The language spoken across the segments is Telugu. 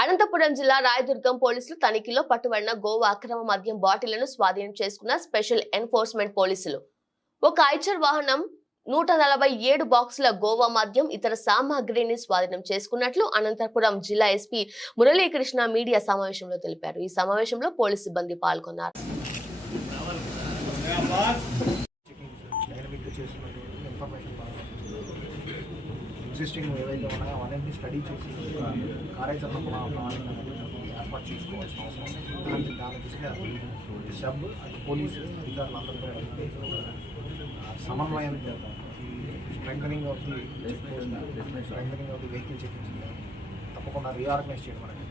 అనంతపురం జిల్లా రాయదుర్గం పోలీసులు తనిఖీలో పట్టుబడిన గోవా అక్రమ మద్యం బాటిళ్ళను స్వాధీనం చేసుకున్న స్పెషల్ ఎన్ఫోర్స్మెంట్ పోలీసులు. ఒక ఐచర్ వాహనం నూట నలభై ఏడు బాక్సుల గోవా మద్యం ఇతర సామాగ్రిని స్వాధీనం చేసుకున్నట్లు అనంతపురం జిల్లా ఎస్పీ మురళీకృష్ణ మీడియా సమావేశంలో తెలిపారు. ఈ సమావేశంలో పోలీసు సిబ్బంది పాల్గొన్నారు. చేస్తున్నటువంటి ఇన్ఫర్మేషన్ ఎగ్జిస్టింగ్ ఏవైతే ఉన్నాయో అవన్నీ స్టడీ చేసి కార్యాచరణ ప్రణాళిక ఏర్పాటు చేసుకోవాల్సిన అవసరం ఉంది. దానికి దాని దిశగా సబ్ పోలీసు అధికారులందరితో కలిపి ఆ సమన్వయం చేద్దాం. Strength of the strength of the vehicle checking తప్పకుండా రీఆర్గనైజ్ చేయడం అనేది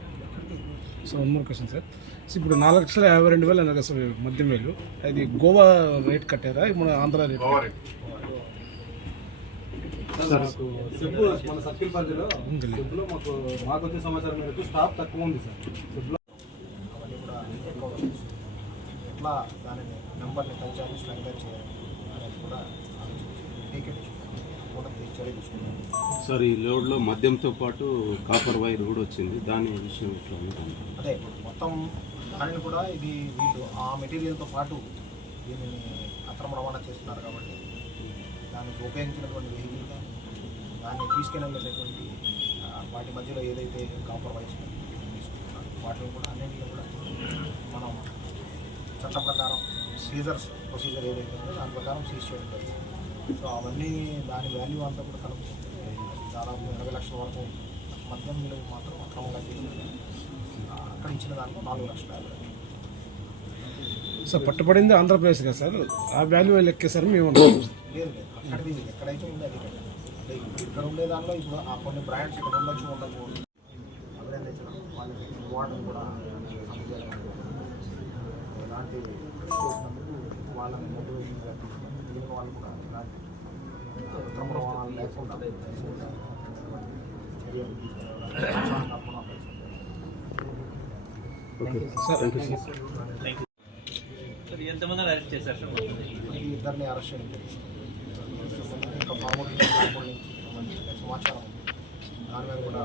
so one more question sir so ఇప్పుడు నాలుగు లక్షల యాభై రెండు వేలు అన్నారు కదా సార్ మద్యం వేలు అది గోవా రేట్ కట్టారా? మన ఆంధ్ర రేట్ సిబ్బు మన సర్కిల్ పరిధిలో సిబ్బులో మాకు మాకు వచ్చే సమాచారం మేరకు స్టాఫ్ తక్కువ ఉంది సార్. సిబ్బులో అవన్నీ కూడా ఎట్లా దానిని నెంబర్ని పెంచాలి స్ట్రెంగ్ చేయాలి అనేది కూడా సార్ ఈ లోడ్లో మద్యంతో పాటు కాపర్ వైర్ కూడా వచ్చింది. దాని విషయం ఎట్లా అదే మొత్తం దానిని కూడా ఇది వీళ్ళు ఆ మెటీరియల్తో పాటు దీనిని అక్రమ రవాణా చేస్తున్నారు కాబట్టి దానికి ఉపయోగించినటువంటి వెహికల్ ఆ, వాటి మధ్యలో ఏదైతే కాంప్రమైజ్ తీసుకుంటున్నారు వాటిని కూడా అన్నింటినీ కూడా మనం చట్ట ప్రకారం సీజర్స్ ప్రొసీజర్ ఏదైతే ఉందో దాని ప్రకారం సీజ్ చేయడం జరిగింది. సో అవన్నీ దాని వాల్యూ అంతా కూడా కలుపుకుంటే దాదాపు ఇరవై లక్షల వరకు మద్యం విలువ మాత్రం అక్రమంగా ఆ, అక్కడ ఇచ్చిన దాంట్లో నాలుగు లక్షల యాభై. సార్ పట్టుబడింది ఆంధ్రప్రదేశ్ కదా సార్? ఆ వాల్యూ లెక్కేసారు మేము లేదు లేదు. ఉండే దానిలో ఇప్పుడు ఆ కొన్ని బ్రాండ్స్ ఇక్కడ ఉండొచ్చు ఉండకపోవచ్చు అభినందించడం వాళ్ళకి వాటర్ కూడా అందజేయడం ఎలాంటి కృషి చేసినందుకు వాళ్ళని మోటివేషన్గా తీసుకొని మిగిలిన వాళ్ళు కూడా ఇలాంటి ఉత్తమ రవాణాలు లేకుండా చర్యలు తీసుకునే ప్రోత్సాహకరమైన పరిస్థితి. సార్ సార్ ఎంతమందిని అరెస్ట్ చేశారు సార్ ఈ ఇద్దరిని అరెస్ట్ చేయడం జరిగింది సమాచారం. దాని మీద కూడా